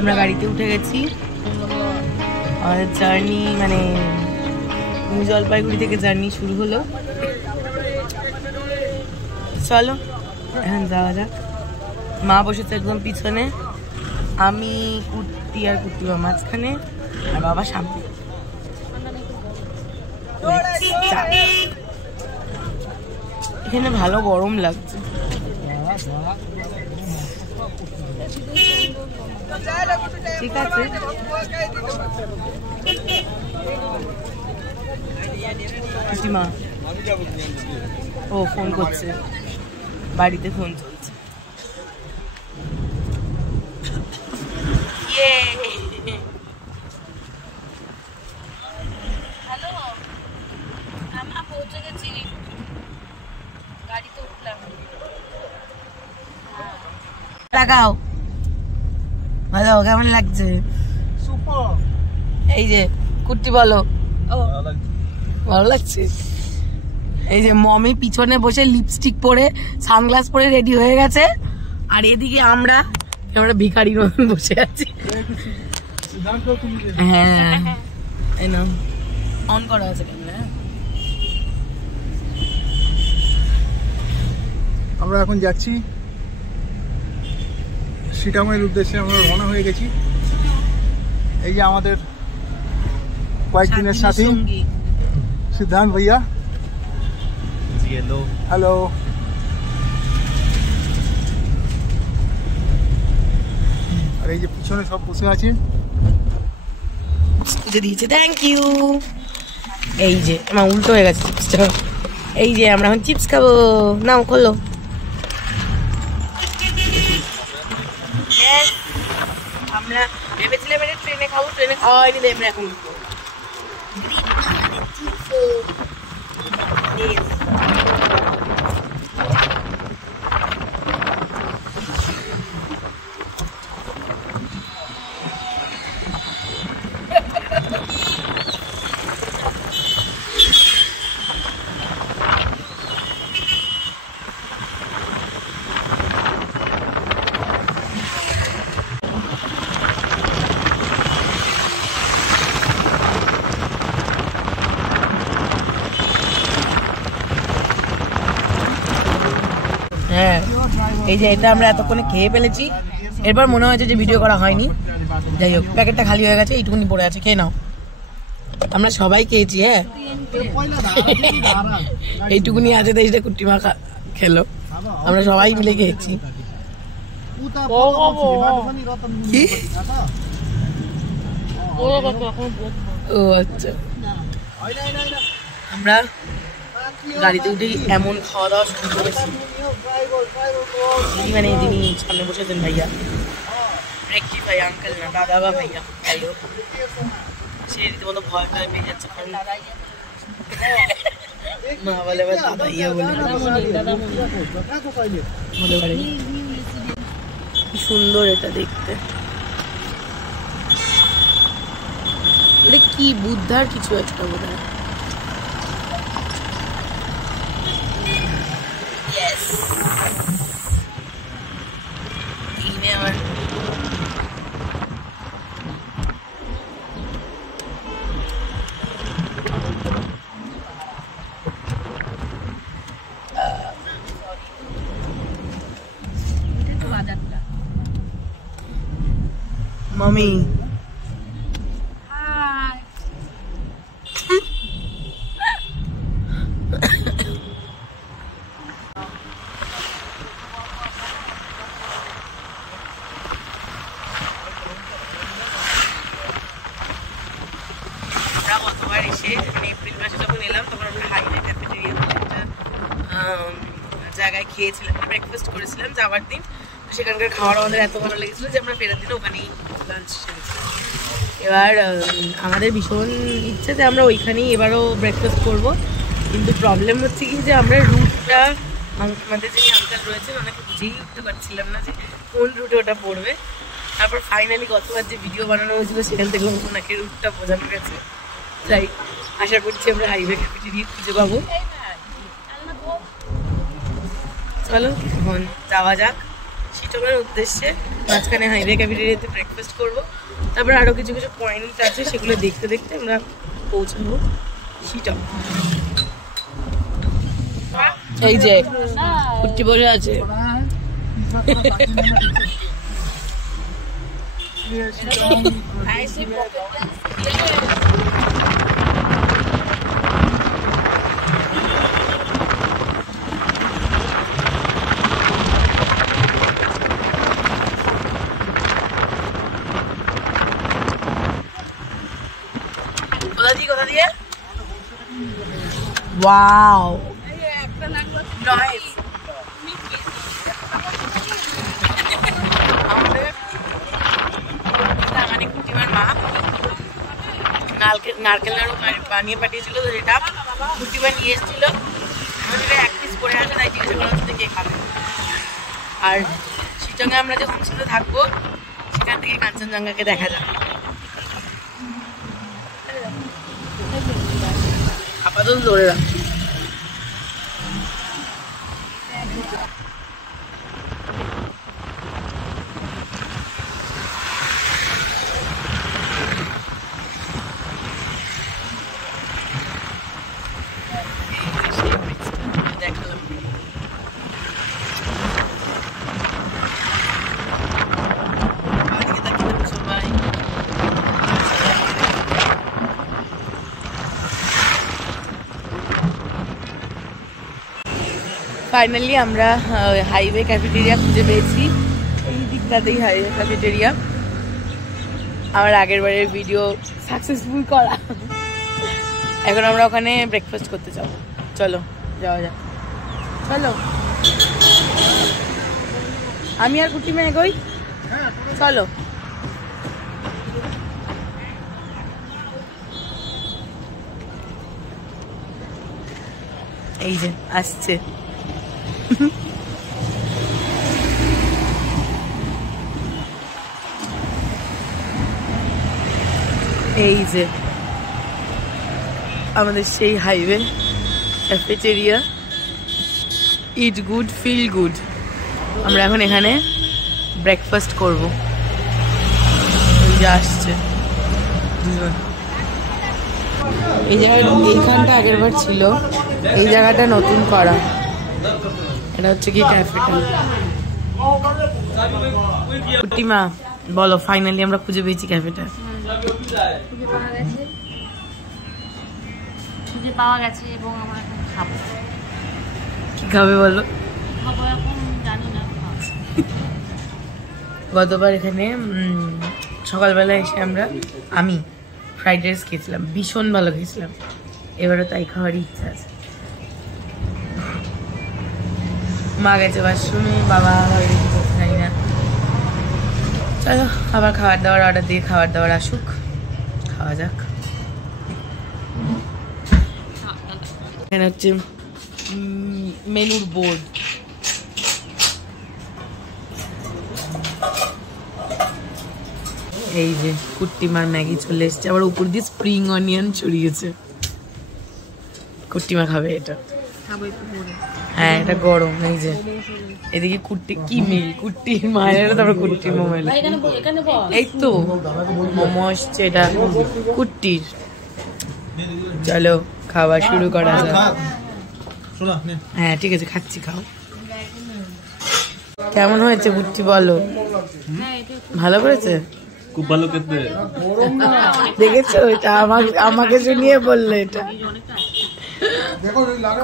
আমরা গাড়িতে উঠে গেছি। আমাদের জার্নি মানে নিউ জলপাইগুড়ি থেকে জার্নি শুরু হলো। চলো এখন যাওয়া যাক। মা বসেছে একদম পিছনে, আমি কুর্তি আর কুর্তিমা মাঝখানে, আর বাবা সামনে। এখানে ভালো গরম লাগছে। ঠিক আছে, কুর্তিমা ও ফোন করছে, বাড়িতে ফোন চলছে। হ্যালো, আমরা পৌঁছে গেছি, গাড়িতে উঠলাম। লাগাও। ভালো, কেমন লাগছে? সুপার। এই যে কুর্তি বলো। ভালো লাগছে। এই যে মমি পিছনে বসে লিপস্টিক পরে সানগ্লাস পরে রেডি হয়ে গেছে, আর এদিকে আমরা ভিখারি মতন বসে আছি। হ্যাঁ, অন করা আছে ক্যামেরা। আমরা এখন যাচ্ছি সিটামের উদ্দেশ্যে। আমরা রওনা হয়ে গেছি। এই যে আমাদের কয়েকদিনের সাথী সিদ্ধান্ত ভাইয়া। হ্যালো। আর এই যে পিছনে সব বসে আছে। দিয়েছে, থ্যাংক ইউ। এই যে আমার উল্টো হয়ে গেছে চিপসটা। এই যে আমরা এখন চিপস খাবো। নাও খোলো। আমরা ভেবেছিলাম এটা ট্রেনে খাবো, ট্রেনে খাওয়া হয়নি, আমরা এখন এই যে এটা আমরা এতক্ষণে খেয়ে ফেলেছি। এরপর মনে হয়েছে যে ভিডিও করা হয়নি। যাই হোক, প্যাকেটটা খালি হয়ে গেছে, এইটুকুনি পড়ে আছে, খেয়ে নাও। আমরা সবাই খেয়েছি। হ্যাঁ, এইটুকুনি আছে, দেশটা কুট্টিমা খেলো, আমরা সবাই মিলে খেয়েছি। ও আচ্ছা, আমরা গাড়িতে উঠেই এমন খাওয়া দাওয়া শুরু করেছি। মানে যিনি সামনে বসেছেন ভাইয়া, রেক্কি ভাইয়া, আঙ্কেল না, দাদা বা ভাইয়া, যাই হোক, সে রীতিমতো ভয় ভয় পেয়ে যাচ্ছে। মা বলে দাদা ইয়া বলে, কি সুন্দর এটা দেখতে। এটা কি বুদ্ধার কিছু একটা বোধ হয়। Mommy. Hi. গতবার এসে মানে এপ্রিল মাসে যখন এলাম তখন আমরা হাইওয়ে ক্যাফেটেরিয়া বলে একটা জায়গায় খেয়েছিলাম, ব্রেকফাস্ট করেছিলাম যাওয়ার দিন। সেখানকার খাবার আমাদের এত ভালো লেগেছিলো যে আমরা ফেরার দিনে ওখানেই লাঞ্চ সেরেছিলাম। এবার আমাদের ভীষণ ইচ্ছে যে আমরা ওইখানেই এবারও ব্রেকফাস্ট করবো, কিন্তু প্রবলেম হচ্ছে কি যে আমরা রুটটা আমাদের যিনি আঙ্কেল রয়েছেন ওনাকে বুঝেই উঠতে পারছিলাম না যে কোন রুটে ওটা পড়বে। তারপর ফাইনালি গতবার যে ভিডিও বানানো হয়েছিল সেখান থেকে ওনাকে রুটটা বোঝানো গেছে। তাই আশা করছি আমরা হাইওয়ে ক্যাফেটেরিয়া খুঁজে পাবো। চলো এখন যাওয়া যাক। চিটগাংয়ের উদ্দেশ্যে মাঝখানে হাইওয়ে ক্যাফেটেরিয়াতে ব্রেকফাস্ট করবো, তারপর আরো কিছু কিছু পয়েন্ট আছে সেগুলো দেখতে দেখতে আমরা পৌঁছাবো চিটগাং। এই যে কুট্টি বসে আছে। কোথা দিয়ে? Wow, nice. মানে কুটিমার মা নারকেল নাড়ু বানিয়ে পাঠিয়েছিল, তো যেটা কুটিমা নিয়ে এসেছিল, যেটা 1 পিস করে আছে, তাই জিজ্ঞাসা করা হচ্ছে কে খাবে। আর চিটগাংয়ে আমরা যে হোমস্টেতে থাকবো সেখান থেকে কাঞ্চনজঙ্ঘাকে দেখা যাবে। আপাতত ধরে রাখ। দেখালাম সবাই। ফাইনালি আমরা হাইওয়ে ক্যাফেটেরিয়া খুঁজে পেয়েছি। এই দিকটাতেই হাইওয়ে ক্যাফেটেরিয়া। আমার আগের বারের ভিডিও সাকসেসফুল করা। এখন আমরা ওখানে ব্রেকফাস্ট করতে যাবো। চলো যাওয়া যাক, চলো। আমি আর কুটি মেয়ে এগোই, চলো। এই যে আসছে। এই যে আমাদের সেই highway cafeteria, it good feel good. আমরা এখন এখানে ব্রেকফাস্ট করব। এই যে আসছে এই জায়গাটা, এইখানটা আগের বার ছিল, এই জায়গাটা নতুন করা। এটা হচ্ছে কি ক্যাফেটা। কুটিমা বলো, ফাইনালি আমরা খুঁজে পেয়েছি ক্যাফেটা। খুঁজে পাওয়া গেছে এবং আমরা এখন খাবো। কি খাবে বলো? খাবো এখন জানি না। গতবার এখানে সকালবেলা এসে আমি ফ্রাইড রাইস খেয়েছিলাম, ভীষণ ভালো খেয়েছিলাম। এবারও তাই খাওয়ার ইচ্ছা আছে। মা গেছে ওয়াশরুমে, বাবা জানি না। চলো আবার খাবার দাবার অর্ডার দিয়ে খাবার দাবার আসুক, খাওয়া যাক। এখানে হচ্ছে মেনুর বোর্ড। এই যে কুট্টিমার ম্যাগি চলে এসছে, আবার উপর দিয়ে স্প্রিং অনিয়ন ছড়িয়েছে। কুট্টিমা খাবে এটা। হ্যাঁ এটা গরম। এই যে এদিকে কুট্টি কি মিল, কুট্টির মায়ের, তারপর কুট্টির মোবাইল। এই তো মোমো আসছে, এটা কুট্টির। চলো খাওয়া শুরু করা যাক। হ্যাঁ ঠিক আছে, খাচ্ছি, খাও। কেমন হয়েছে বুট্টি বলো? ভালো করেছে, খুব ভালো খেতে। দেখেছো, এটা আমাকে শুনিয়ে বললো। এটা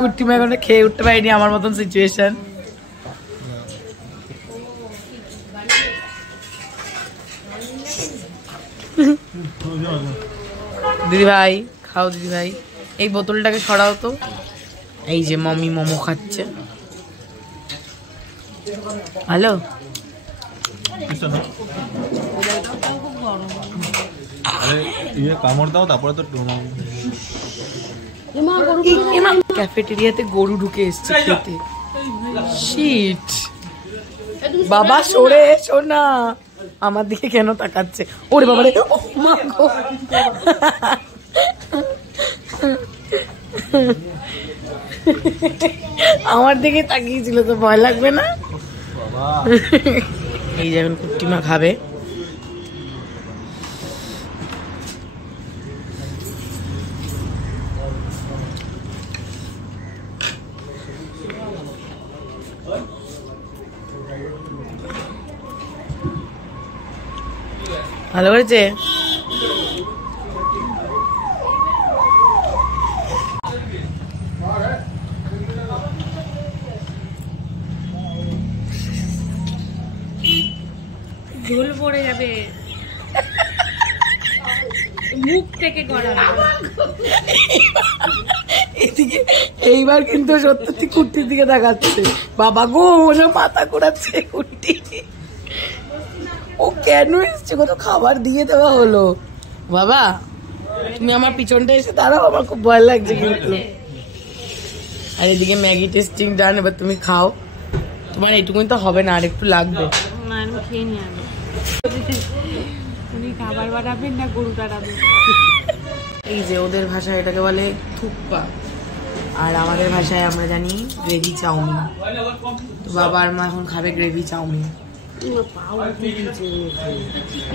কুট্টিমা এখন খেয়ে উঠতে পারিনি, আমার মতন সিচুয়েশন। দিদি ভাই খাও, দিদি ভাই এই বোতলটাকে সরাও তো। এই যে মমি মোমো খাচ্ছে, ভালো। কামড় দাও, তারপরে তো ক্যাফেটেরিয়াতে গরু ঢুকে এসছে খেতে। শিট, বাবা সরে এসো না, আমার দিকে কেন তাকাচ্ছে? ওরে বাবারে, মা গো। আমার দিকে তাকিয়েছিল তো, ভয় লাগবে না? এই যে এখন কুট্টিমা খাবে। ভালো করেছে। ঝোল পড়ে যাবে মুখ থেকে গড়াবে। এদিকে এইবার কিন্তু সত্যি কুট্টির দিকে তাকাচ্ছে। বাবা গো ওরা মাথা ঘোরাচ্ছে কুট্টি। ও কেন এসছে? কত খাবার দিয়ে দেওয়া হলো। বাবা তুমি আমার পিছনটা এসে দাঁড়াও, আমার খুব ভয় লাগছে কিন্তু। আর এদিকে ম্যাগি টেস্টিং ডান, এবার তুমি খাও। তোমার এইটুকুন তো হবে না, আর একটু লাগবে। না আমি খেয়ে নিয়ে আমি উনি খাবার বানাবেন না গরু দাঁড়াবেন। এই যে ওদের ভাষায় এটাকে বলে থুপ্পা, আর আমাদের ভাষায় আমরা জানি গ্রেভি চাউমিন। তো বাবা আর মা এখন খাবে গ্রেভি চাউমিন।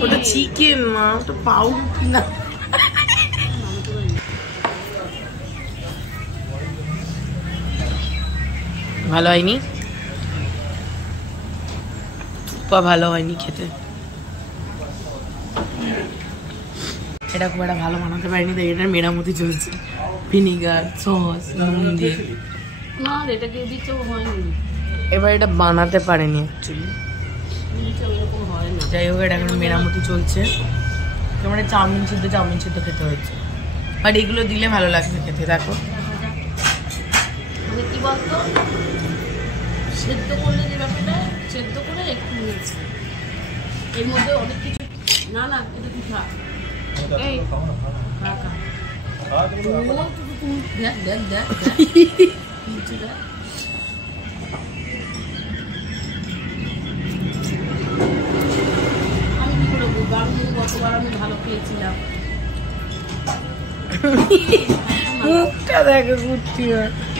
ওটা চিকেন মা, ওটা পাউরুটি না। ভালো হয়নি, থুপ্পা ভালো হয়নি খেতে। এটা খুব একটা ভালো বানাতে পারিনি, তাই এটার মেরামতি চলছে। ভিনিগার সস নুন দিয়ে। না এটা গ্রেভি তো হয়নি, এবার এটা বানাতে পারেনি অ্যাকচুয়ালি। ওরকম হয় না। যাই হোক এটা এখন মেরামতি চলছে। তোমার চাউমিন সিদ্ধ খেতে হয়েছে, বাট এগুলো দিলে ভালো লাগছে খেতে। দেখো মানে কি বলতো, সেদ্ধ করলে যে ব্যাপারটা, সেদ্ধ করে একটু এর মধ্যে অনেক কিছু। না না এটা কি খা, এই খা খা। দেখ দেখ দেখ কিছু দেখ। আমি কি করে বলবো, আমি গতবার আমি ভালো খেয়েছিলাম। মুখটা দেখো কুট্টি।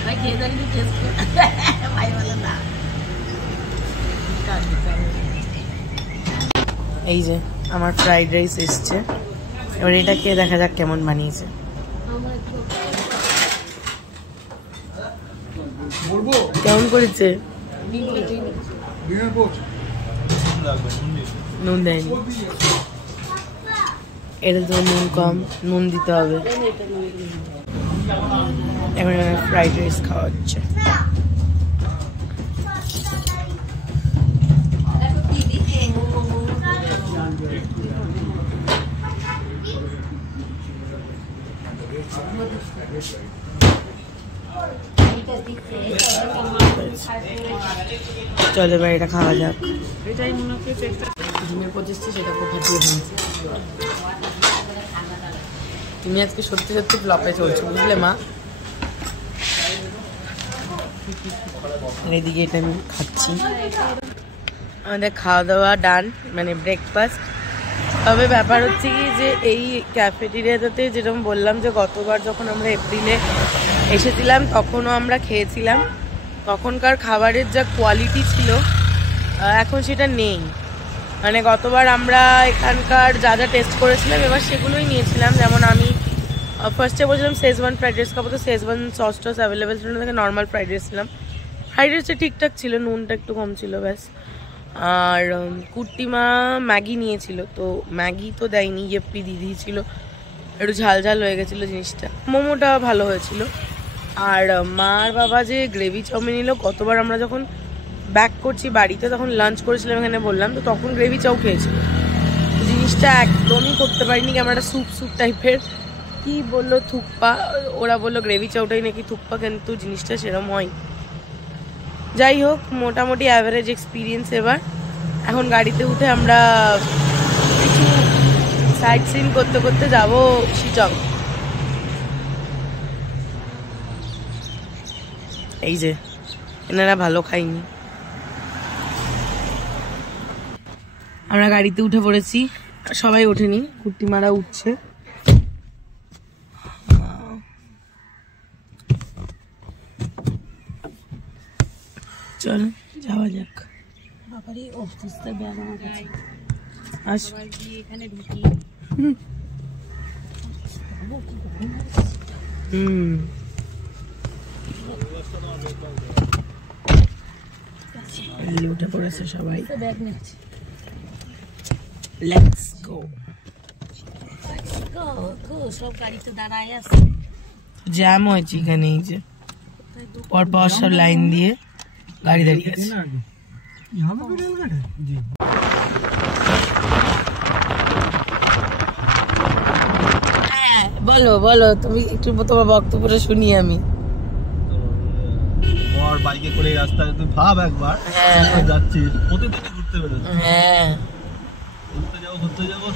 ভাই খেয়ে দেখি টেস্ট করে ভাই বলে না। এই যে আমার ফ্রাইড রাইস এসছে, এবার এটা খেয়ে দেখা যাক কেমন বানিয়েছে। কেমন করেছে? নুন দেয়নি, এটা তো নুন কম, নুন দিতে হবে। এবার ফ্রাইড রাইস খাওয়া হচ্ছে। চলো এবার এটা খাওয়া যাক। এটাই মনে হচ্ছে ডিমের পঁচিশটি সেটা খুব ফাটিয়ে ফেলছে। তুমি আজকে সত্যি সত্যি ব্লকে চলছো বুঝলে মা। এদিকে এটা আমি খাচ্ছি। আমাদের খাওয়া দাওয়া ডান, মানে ব্রেকফাস্ট। তবে ব্যাপার হচ্ছে কি যে এই ক্যাফেটেরিয়াতে যেরকম বললাম যে গতবার যখন আমরা এপ্রিলে এসেছিলাম তখনও আমরা খেয়েছিলাম, তখনকার খাবারের যা কোয়ালিটি ছিল এখন সেটা নেই। মানে গতবার আমরা এখানকার যা যা টেস্ট করেছিলাম এবার সেগুলোই নিয়েছিলাম। যেমন আমি ফার্স্টে বলছিলাম শেজওয়ান ফ্রাইড রাইস খাবো, তো শেজওয়ান সস টস অ্যাভেলেবেল ছিল না, নর্মাল ফ্রাইড রাইস ছিলাম। ফ্রাইড রাইসটা ঠিকঠাক ছিল, নুনটা একটু কম ছিল ব্যাস। আর কুট্টিমা ম্যাগি নিয়েছিল, তো ম্যাগি তো দেয়নি, ইয়েপ্পি দিয়ে দিয়েছিল, একটু ঝাল ঝাল হয়ে গেছিলো জিনিসটা। মোমোটা ভালো হয়েছিল। আর মার বাবা যে গ্রেভি চাউমিন নিল, গতবার আমরা যখন ব্যাক করছি বাড়িতে তখন লাঞ্চ করেছিলাম এখানে বললাম, তো তখন গ্রেভি চাউ খেয়েছিল। জিনিসটা একদমই করতে পারিনি, কেমন একটা স্যুপ স্যুপ টাইপের। কি বললো থুপ্পা, ওরা বললো গ্রেভি চাউটাই নাকি থুপ্পা, কিন্তু জিনিসটা সেরকম হয়। যাই হোক মোটামুটি অ্যাভারেজ এক্সপিরিয়েন্স। এবার এখন গাড়িতে উঠে আমরা কিছু সাইট সিন করতে করতে যাবো শিলং। এই যে এনারা ভালো খাইনি, আমরা গাড়িতে উঠে পড়েছি। সবাই ওঠেনি, কুট্টিমারা উঠছে। চল যাওয়া যাক। আরে ও তিস্তার ব্যাগ আমার কাছে আস সবাই গিয়ে এখানে ঢুকি উঠে পড়েছে সবাই। ব্যাগ নিচ্ছি লেটস গো। সব গাড়িতে দাঁড়ায় আছে জ্যাম হয়েছে এখানে, এই যে পরপর সব লাইন দিয়ে গাড়ি দাঁড়িয়ে আছে। হ্যাঁ বলো বলো, তুমি একটু তোমার বক্তব্যটা শুনি আমি। বর বাইকে করে এই রাস্তায় তুই ভাব একবার যাচ্ছিস, প্রতিদিনই ঘুরতে বেরোচ্ছিস। হ্যাঁ ঘুরতে যাবো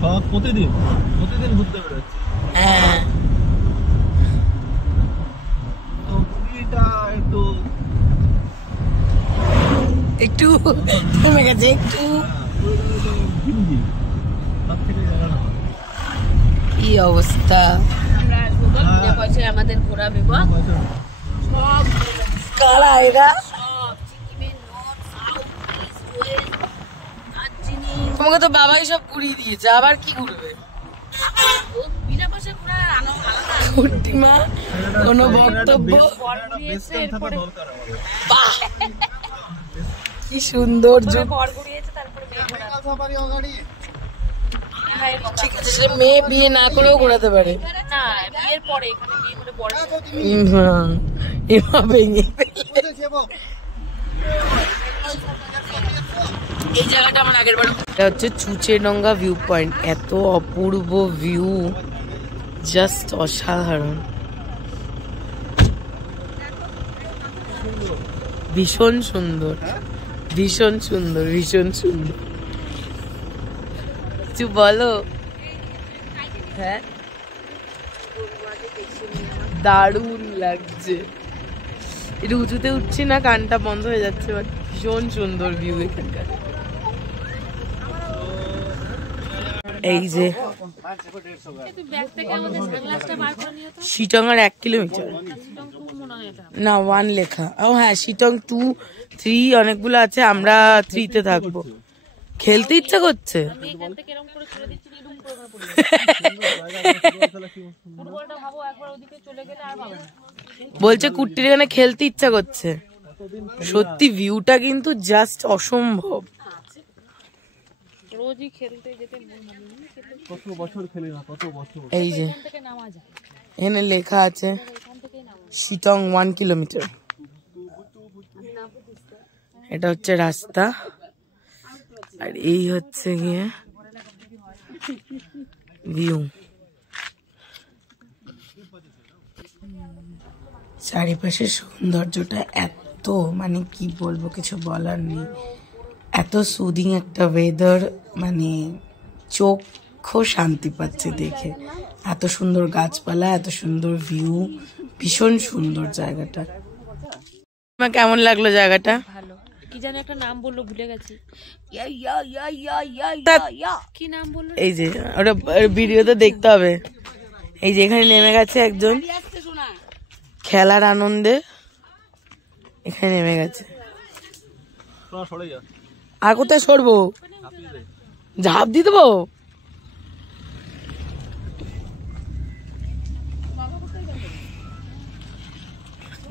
সব প্রতিদিন ঘুরতে বেরোচ্ছিস। হ্যাঁ তো পুরীটা একটু একটু থেমে গেছে একটু। হিন্দি তার থেকে জায়গা না। কি অবস্থা! আমরা আসবো তো বিনা পয়সায় আমাদের ঘোরাবে বল সব কারা এরা? সব সিকিমের north south east West Darjeeling তোমাকে তো বাবাই সব ঘুরিয়ে দিয়েছে, আবার কি ঘুরবে? ও বিনা পয়সায় ঘোরার আলাদা কুর্তিমা কোনো বক্তব্য? ঘুরিয়েছে এরপরে বাহ কি সুন্দর যুগ। বর ঘুরিয়েছে তারপরে মেয়ে ঘোরাবে ঠিক আছে, সে মেয়ে বিয়ে না করেও ঘোরাতে পারে। না বিয়ের পরে এখানে বিয়ে করে পরে এভাবে ভেঙে ফেলে। এই জায়গাটা আমার আগের বার। এটা হচ্ছে চুচেডাঙ্গা ভিউ পয়েন্ট। এত অপূর্ব ভিউ, জাস্ট অসাধারণ, ভীষণ সুন্দর ভীষণ সুন্দর ভীষণ সুন্দর। কিছু বলো। হ্যাঁ দারুণ লাগছে। একটু উঁচুতে উঠছি না, কানটা বন্ধ হয়ে যাচ্ছে, বাট ভীষণ সুন্দর ভিউ এখানকার। এই যে শিটংয়ের 1 কিলোমিটার না 1 লেখা। ও হ্যাঁ, শিটং 2, 3 অনেকগুলো আছে। আমরা 3-তে থাকবো। খেলতে ইচ্ছা করছে। বলছে কুট্টির এখানে খেলতে ইচ্ছা করছে। সত্যি ভিউটা কিন্তু জাস্ট অসম্ভব। রোজই খেলতে যেতে কত বছর খেলি না, কত বছর। এই যে এখানে লেখা আছে শিটং 1 কিলোমিটার। এটা হচ্ছে রাস্তা, আর এই হচ্ছে গিয়ে ভিউ। চারিপাশের সৌন্দর্যটা এত, মানে কি বলবো, কিছু বলার নেই। এত সুদিং একটা ওয়েদার, মানে চোখ শান্তি পাচ্ছে দেখে। এত সুন্দর গাছপালা, এত সুন্দর ভিউ, ভীষণ সুন্দর জায়গাটা। তোমার কেমন লাগলো জায়গাটা? ভালো। কি জানি একটা নাম বললো, ভুলে গেছি। কি নাম বললো? এই যে ওটা ভিডিওতে দেখতে হবে। এই যে এখানে নেমে গেছে একজন খেলার আনন্দে, এখানে নেমে গেছে। আর কোথায় সরবো? ঝাঁপ দিয়ে দেবো?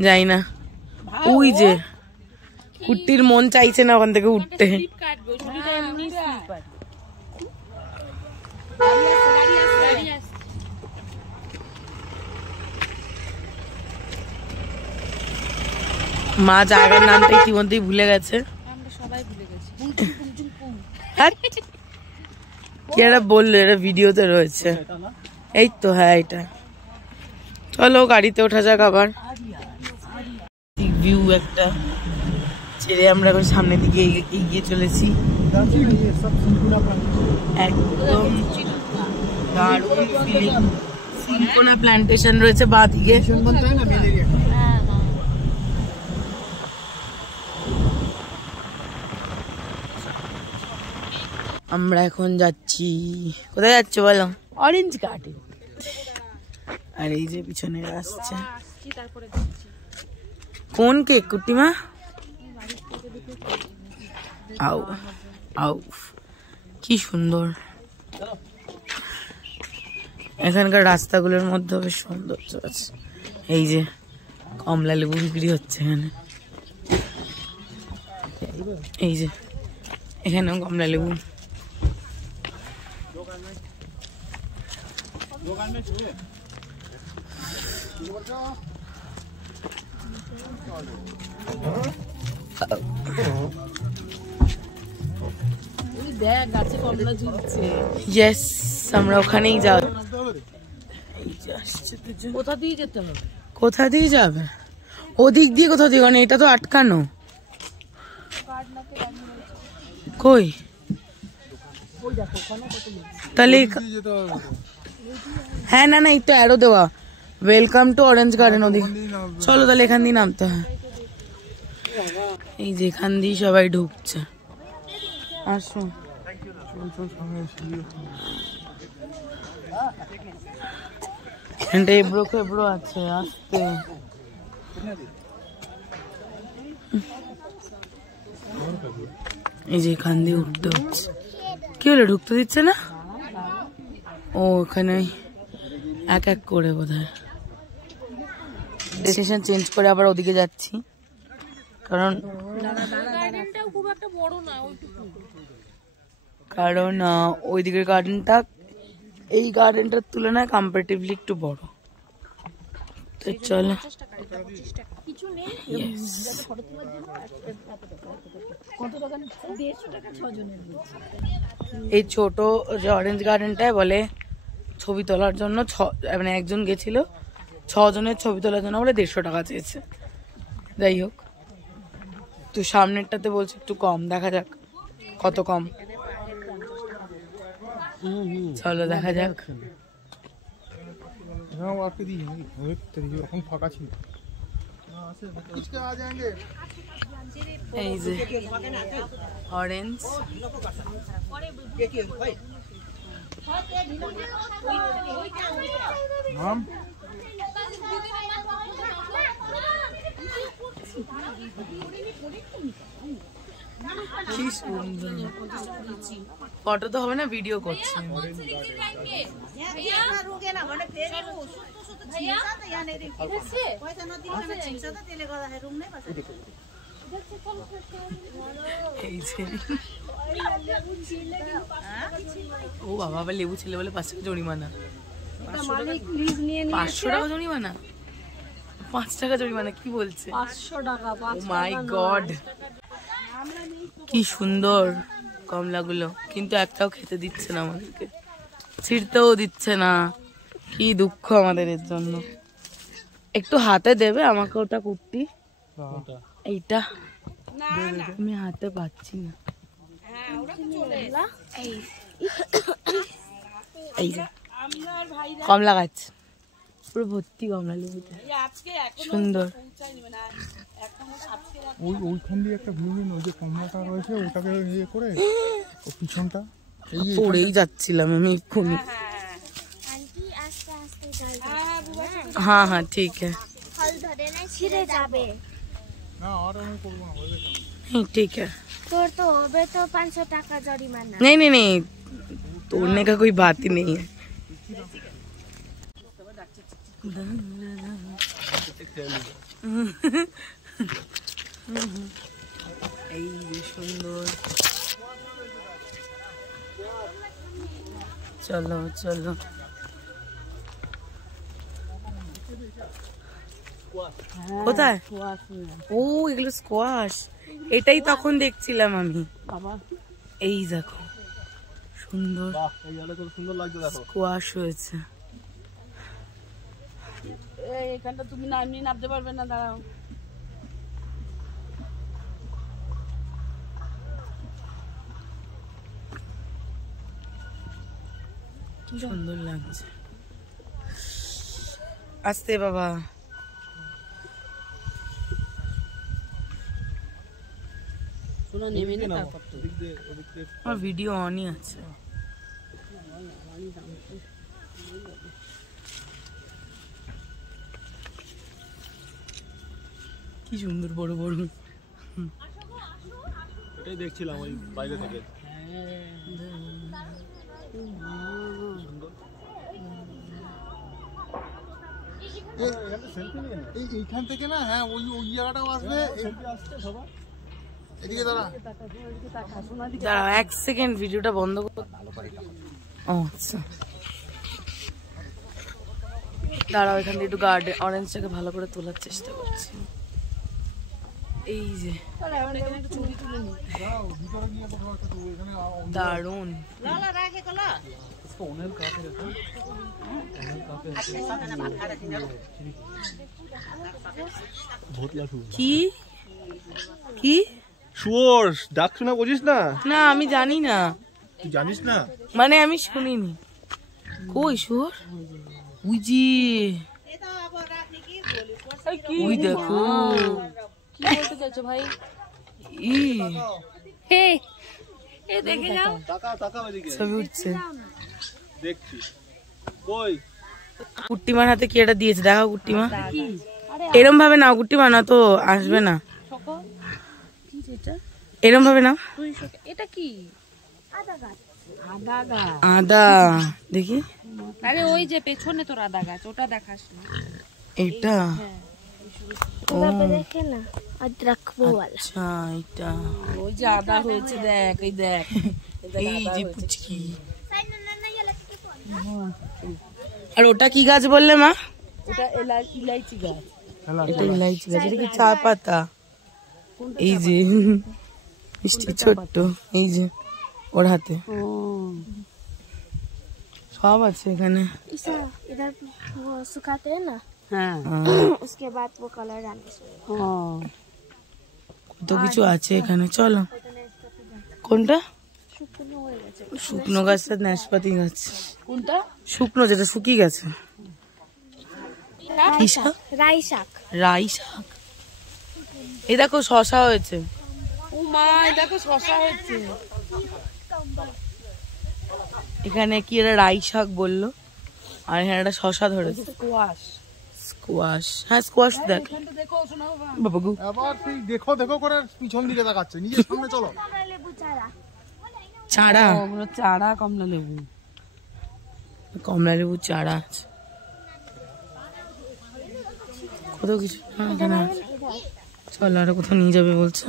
যাই না। ওই যে কুট্টির মন চাইছে না ওখান থেকে উঠতে। মা জায়গার নামটা ইতিমধ্যেই ভুলে গেছে। কি একটা বললো, এটা ভিডিওতে রয়েছে। এই তো, হ্যাঁ এটা। চলো গাড়িতে ওঠা যাক আবার। ভিউ একটা ছেড়ে আমরা এখন সামনের দিকে এগিয়ে চলেছি। একদম দারুণ ফিলিং। সিনকোনা প্ল্যান্টেশন রয়েছে বাঁ দিকে। আমরা এখন যাচ্ছি, কোথায় যাচ্ছি বলো? Orange garden. আর এই যে পিছনে আসছে কোন কেক কুটিমা? আউ আউ কি সুন্দর। এখানকার রাস্তাগুলোর মধ্যে বেশ সৌন্দর্য আছে। এই যে কমলা লেবু বিক্রি হচ্ছে এখানে, এই যে এখানেও কমলা লেবু। দেখ গাছে কমলা ঝুলছে। ইয়েস, আমরা ওখানেই যাব। কোথা দিয়ে যেতে হবে? কোথা দিয়ে যাবে? ওদিক দিয়ে কোথা দিয়ে, কারণ এটা তো আটকানো। কই তাহলে? হ্যাঁ না না, এই তো অ্যারো দেওয়া, ওয়েলকাম টু অরেঞ্জ গার্ডেন। ওদিক চলো তাহলে, এখান দিয়ে নামতে হয়। এই যে এখান দিয়ে সবাই ঢুকছে, আসো। এখানটা এবড়ো খেবড়ো আছে, আসতে। এই যে এখান দিয়ে উঠতে হচ্ছে। কি হলো, ঢুকতে দিচ্ছে না? ও ওখানে এক এক করে বোধহয় ডেস্টিনেশন চেঞ্জ করে আবার ওদিকে যাচ্ছি, কারণ ওই দিকের গার্ডেনটা এই গার্ডেনটার তুলনায় কম্পারেটিভলি একটু বড়। তো চলো, এই ছোট যে অরেঞ্জ গার্ডেনটায় বলে ছবি তোলার জন্য মানে একজন গেছিল, 6 জনের ছবি তোলার জন্য বলে 150 টাকা চেয়েছে। যাই হোক, তো সামনেরটাতে বলছে একটু কম, দেখা যাক কত কম। চলো দেখা যাক। ফাঁকা ছিল। এই যে অরেঞ্জ, কি সুন্দর। ফটো তো হবে না, ভিডিও করছি। ও বাবা, আবার লেবু ছেলে বলে 5 টাকা জরিমানা। 500 টাকা জরিমানা? 5 টাকা জরিমানা? কি বলছে? 500 টাকা। ও মাই গড, কি সুন্দর কমলাগুলো, কিন্তু একটাও খেতে দিচ্ছে না আমাদেরকে, ছিঁড়তেও দিচ্ছে না। কি দুঃখ আমাদের এর জন্য। একটু হাতে দেবে আমাকে ওটা কুর্তি, এইটা আমি হাতে পাচ্ছি না। এই যে কমলা গাছ পুরো ভর্তি কমলা লেবুতে, সুন্দর। ওইখান দিয়ে একটা ভিউ নিন, ওই যে কমলাটা রয়েছে ওটাকে ইয়ে করে ও পিছনটা পড়েই যাচ্ছিলাম আমি এক্ষুনি। हाँ हाँ ठीक है, नहीं ठीक है। तो होबे तो 500 टाका जरिमाना। नहीं नहीं नहीं, तोड़ने का कोई बात ही नहीं है। সুন্দর, চলো চলো। কোথায়? ও এগুলো স্কোয়াশ, এটাই তখন দেখছিলাম আমি। এই দেখো সুন্দর স্কোয়াশ হয়েছে। এখানটা তুমি নামতে পারবে না, দাঁড়াও। সুন্দর লাগছে। আস্তে বাবা, নেমে না, আমার ভিডিও অনই আছে। কি সুন্দর বড় বড়। এটাই দেখছিলাম ওই বাইরে থেকে। এইখান থেকে না, হ্যাঁ ওই ওই জায়গাটাও আসবে। এদিকে দাঁড়া, দাঁড়াও 1 সেকেন্ড ভিডিওটা বন্ধ করো। ও আচ্ছা দাঁড়াও, এখান থেকে একটু গার্ডেন অরেঞ্জটাকে ভালো করে তোলার চেষ্টা করছি। এই যে দারুন, কি কি শুয়োর ডাক শোনা বুঝিস না? না আমি জানি না, তুই জানিস না? মানে আমি শুনিনি। কই শুয়োর? ওই যে ওই দেখো, কি বলতে চাইছো ভাই? ই এ দেখে যাও, টাকা এদিকে ছবি উঠছে। দেখছি। কই কুট্টিমার হাতে কি এটা দিয়েছে দেখো, কুট্টিমা এরম ভাবে নাও, কুট্টিমা না তো আসবে না, এরম ভাবে নাও। এটা কি? আদা গাছ। আদা দেখি, আরে ওই যে পেছনে তোর আদা গাছ, ওটা দেখাস না। এটা দেখে না अदरक वो वाला। আচ্ছা এটা ওই যে আদা হয়েছে দেখ, এই দেখ, এই যে পুচকি। আর ওটা কি গাছ বললে মা? ওটা ইলাইচি গাছ। এটা ইলাইচি গাছ। এটা কি চা পাতা? এই যে মিষ্টি ছোট্ট, এই যে ওর হাতে সব আছে এখানে। इसे इधर वो सुखाते हैं ना, হ্যাঁ उसके बाद वो कलर डालते हैं। কত কিছু আছে এখানে। চলো, কোনটা? শুকনো গাছটা নাশপাতি গাছ। কোনটা? শুকনো, যেটা শুকিয়ে গেছে। কি শাক? राई शाक। রাই শাক। এই দেখো শশা হয়েছে। ও মা, দেখো শশা হয়েছে। এখানে কি এটা রাই শাক বললো, আর এখানে একটা শশা ধরেছে। স্কোয়াশ। স্কোয়াশ, হ্যাঁ স্কোয়াশ দেখ এখানটা দেখো শোনা বাবা। বাবাগু। আবার তুই দেখো দেখো করে পিছন দিকে তাকাচ্ছে, নিজের সামনে চলো। लेबू चारा। চারা, ওগুলো চারা কমলা লেবু। কমলা লেবু চারা আছে, কত কিছু। হ্যাঁ এখানে আছে। চলো, আর কোথাও নিয়ে যাবে বলছে।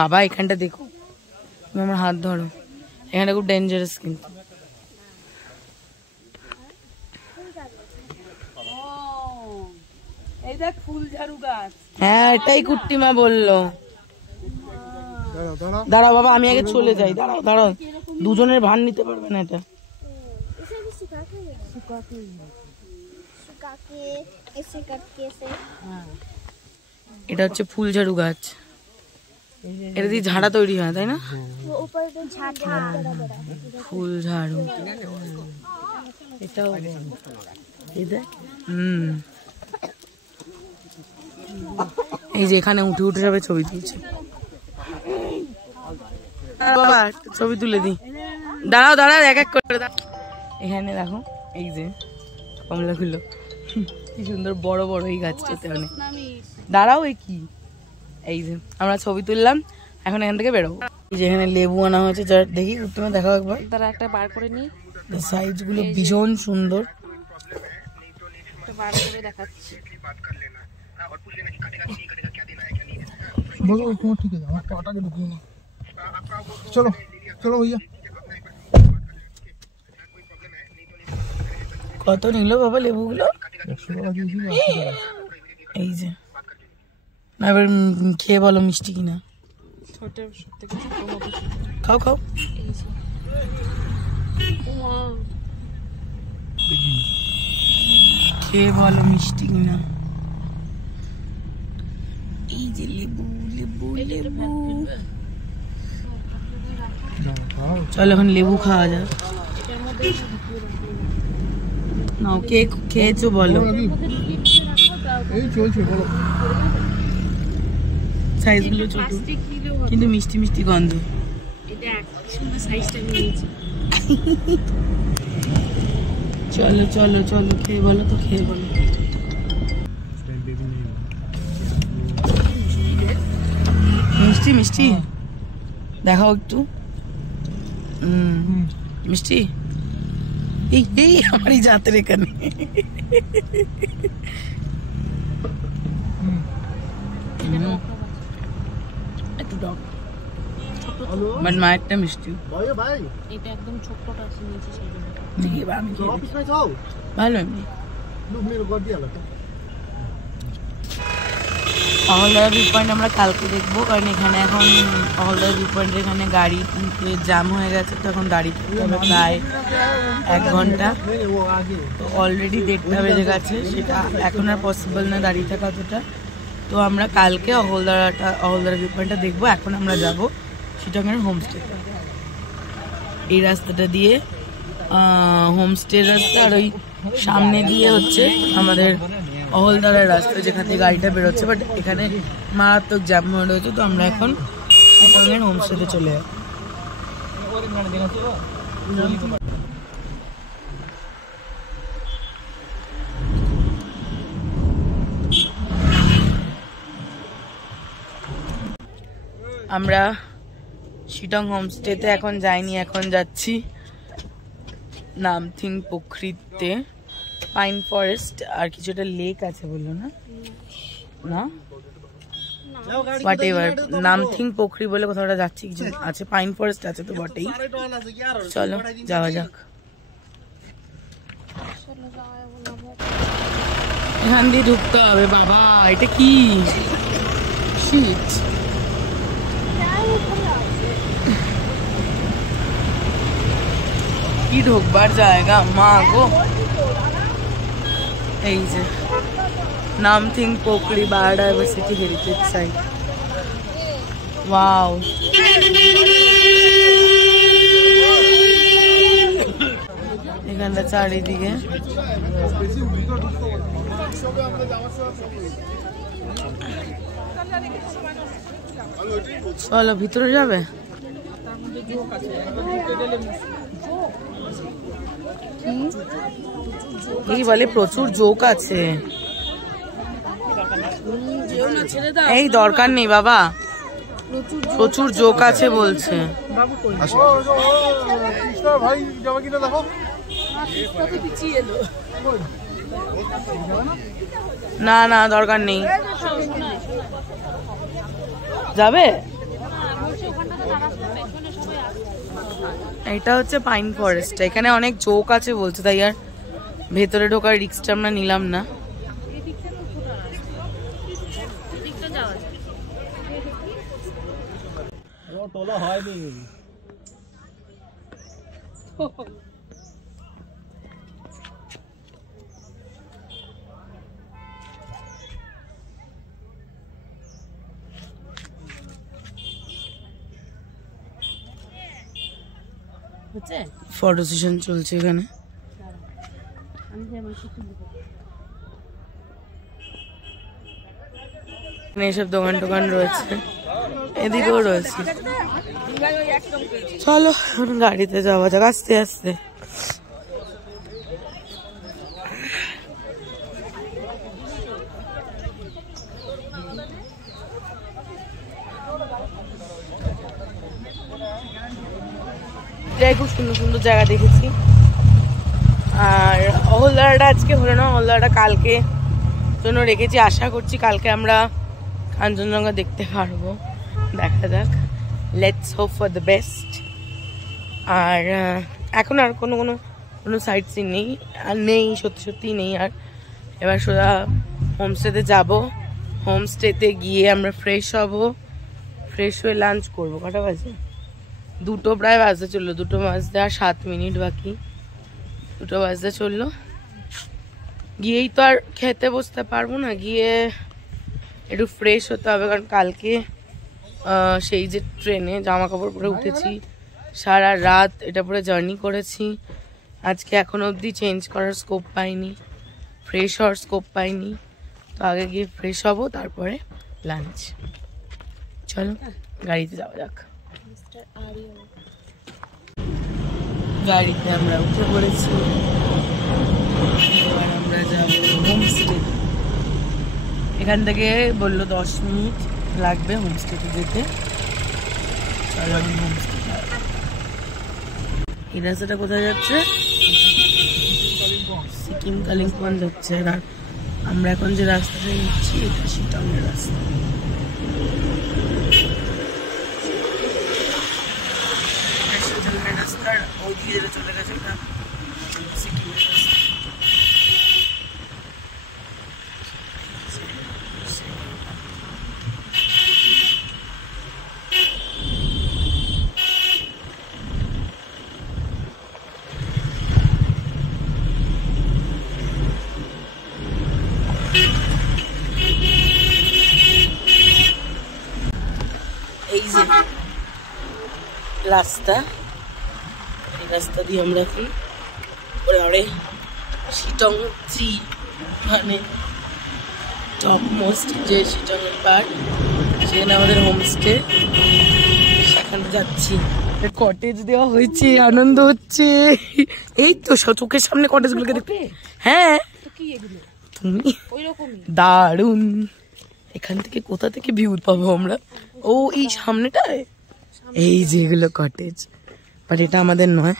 বাবা এখানটা দেখো, তুমি আমার হাত ধরো, এখানটা খুব ডেঞ্জারাস কিন্তু। এই দেখ ফুল ঝাড়ু গাছ। হ্যাঁ এটাই কুট্টিমা বললো। দাঁড়াও দাঁড়াও, দাঁড়াও বাবা, আমি আগে চলে যাই। দাঁড়াও দাঁড়াও, দুজনের ভার নিতে পারবে না এটা। इसे भी सुखा के ऐसे करके ऐसे। এটা হচ্ছে ফুল ঝাড়ু গাছ, এটা দিয়ে ঝাড়া তৈরি হয় তাই না? वो ऊपर में झाड़ा बड़ा बड़ा। ফুল ঝাড়ু এটাও এই যে এখানে উঠে উঠে যাবে, ছবি তুলছে। বাবা একটা ছবি তুলে দি। দাঁড়াও দাঁড়াও, এক এক করে এখানে দেখো, এই যে কমলাগুলো কি সুন্দর বড় বড় এই গাছটাতে অনেক। দাঁড়াও, এ কি? এই যে আমরা ছবি তুললাম, এখন এখান থেকে বেরোবো। এই যে এখানে লেবু আনা হয়েছে, যার দেখি তুমি দেখাও একবার। তারা একটা বার করে নি, সাইজ গুলো ভীষণ সুন্দর। একটা বার করে দেখাচ্ছি। বলো তোমার ঠিক আছে, আমার পাটাকে ঢুকিয়ে না। চলো চলো भैया। কত নিল বাবা লেবুগুলো? 100 টাকা দিয়েছি। এই যে না, এবার খেয়ে বলো মিষ্টি কিনা। ছোট সবথেকে ছোট মতো। খাও খাও, খেয়ে বলো মিষ্টি কিনা। এই যে লেবু লেবু লেবু। চল এখন লেবু খাওয়া যাক। নাও, কে খেয়েছো বলো। এই চলছে, বলো। সাইজ গুলো ছোট কিন্তু মিষ্টি মিষ্টি গন্ধ। এটা এক সুন্দর সাইজটা নিয়েছি। চলো চলো চলো, খেয়ে বলো তো, খেয়ে বলো। মিষ্টি মিষ্টি দেখাও একটু। মিষ্টি এই এই আমারই জাতের এখানে। একটু টক বাট মায়েরটা মিষ্টি। এটা একদম ছোট্টটা আছে নিচে সেই জন্য। এবার আমি খেয়ে দেখি। ভালো এমনি। অহলদারা ভিউ পয়েন্ট আমরা কালকে দেখবো, কারণ এখানে এখন অহলদারা ভিউ পয়েন্টের এখানে গাড়ি জ্যাম হয়ে গেছে, তো এখন দাঁড়িয়ে থাকতে হবে প্রায় 1 ঘন্টা। তো অলরেডি 1:30 বেজে গেছে, সেটা এখন আর পসিবল না দাঁড়িয়ে থাকা অতটা। তো আমরা কালকে অহলদারা ভিউ পয়েন্টটা দেখবো। এখন আমরা যাবো চিটাগাং হোমস্টেতে। এই রাস্তাটা দিয়ে হোমস্টের রাস্তা, আর ওই সামনে দিয়ে হচ্ছে আমাদের অহলদারের রাস্তা, যেখান থেকে গাড়িটা বেরোচ্ছে। বাট এখানে মারাত্মক জ্যাম হয়ে রয়েছে, তো আমরা এখন চিটাগাং হোমস্টেতে চলে যাবো। আমরা শিটং হোমস্টেতে এখন যাইনি, এখন যাচ্ছি নামথিং পোখরিতে। পাইন ফরেস্ট আর কিছু একটা লেক আছে বললো না, না হোয়াট এভার, নামথিং পোখরি বলে কোথাও যাচ্ছি, কিছু আছে, পাইন ফরেস্ট আছে তো বটেই। চলো যাওয়া যাক। এখান দিয়ে ঢুকতে হবে বাবা, এটা কি শিট। কি ঢুকবার জায়গা মা গো। এই যে Namthing Pokhri biodiversity heritage site. Wow, এখানটা চারিদিকে চলো ভিতরে যাবে। এই বলে প্রচুর জোক আছে। এই দরকার নেই বাবা, প্রচুর জোক আছে বলছে। না না দরকার নেই, যাবে। এটা হচ্ছে পাইন ফরেস্ট, এখানে অনেক জোক আছে বলছে, তাই আর ভেতরে ঢোকার রিস্কটা আমরা নিলাম না। তোলা হয়নি। ফটো সেশন চলছে এখানে। এইসব দোকান টোকান রয়েছে, এদিকেও রয়েছে। চলো গাড়িতে যাওয়া যাক আস্তে আস্তে। খুব সুন্দর সুন্দর জায়গা দেখেছি। আর অহলদারাটা আজকে হলো না, অহলদারাটা কালকে জন্য রেখেছি। আশা করছি কালকে আমরা কাঞ্চনজঙ্ঘা দেখতে পারবো, দেখা যাক, let's hope for the best. আর এখন আর কোনো সাইট সিন নেই, আর নেই, সত্যি নেই। আর এবার সোজা হোমস্টেতে যাব। হোমস্টেতে গিয়ে আমরা ফ্রেশ হব, ফ্রেশ হয়ে লাঞ্চ করবো। কটা বাজে? 2টো প্রায় বাজতে চললো, 2টো বাজতে আর 7 মিনিট বাকি। 2টো বাজতে চললো, গিয়েই তো আর খেতে বসতে পারবো না, গিয়ে একটু ফ্রেশ হতে হবে। কারণ কালকে সেই যে ট্রেনে জামা কাপড় পরে উঠেছি, সারা রাত এটা পরে জার্নি করেছি, আজকে এখনো অবধি চেঞ্জ করার স্কোপ পাইনি, ফ্রেশ হওয়ার স্কোপ পাইনি। তো আগে গিয়ে ফ্রেশ হব, তারপরে লাঞ্চ। চলো গাড়িতে যাওয়া যাক। গাড়িতে আমরা উঠে পড়েছি, এবার আমরা যাবো হোমস্টে। এখান থেকে বললো 10 মিনিট লাগবে হোমস্টেতে যেতে। এই রাস্তাটা কোথায় যাচ্ছে? সিকিম কালিম্পং যাচ্ছে। আর আমরা এখন যে রাস্তাটা নিচ্ছি এটা শিটংয়ের রাস্তা। শিটংয়ের রাস্তার ওইদিকে যেটা চলে গেছে ওটা সিকিমের রাস্তা। এই যে রাস্তা, এই রাস্তা দিয়ে আমরা এখন ওরে শিটং জি মানে টপ মোস্ট যে শিটং এর পার্ক, সেখানে আমাদের হোমস্টে, সেখানে যাচ্ছি। কটেজ দেওয়া হয়েছে, আনন্দ হচ্ছে। এই তো চোখের সামনে কটেজ গুলোকে দেখতে। হ্যাঁ তুমি দারুন। এখান থেকে কোথা থেকে ভিউ পাবো আমরা? ও এই সামনেটায় এই যেগুলো কটেজ, বাট এটা আমাদের নয়,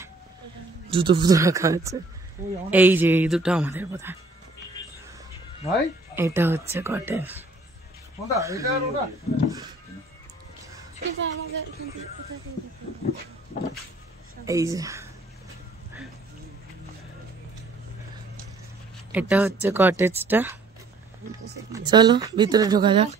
জুতো ফুতো রাখা আছে। এই যে এই দুটো আমাদের বোধহয়। ভাই এটা হচ্ছে কটেজ। কোনটা? এটা আর ওটা? এই যে এটা হচ্ছে কটেজটা। চলো ভিতরে ঢোকা যাক।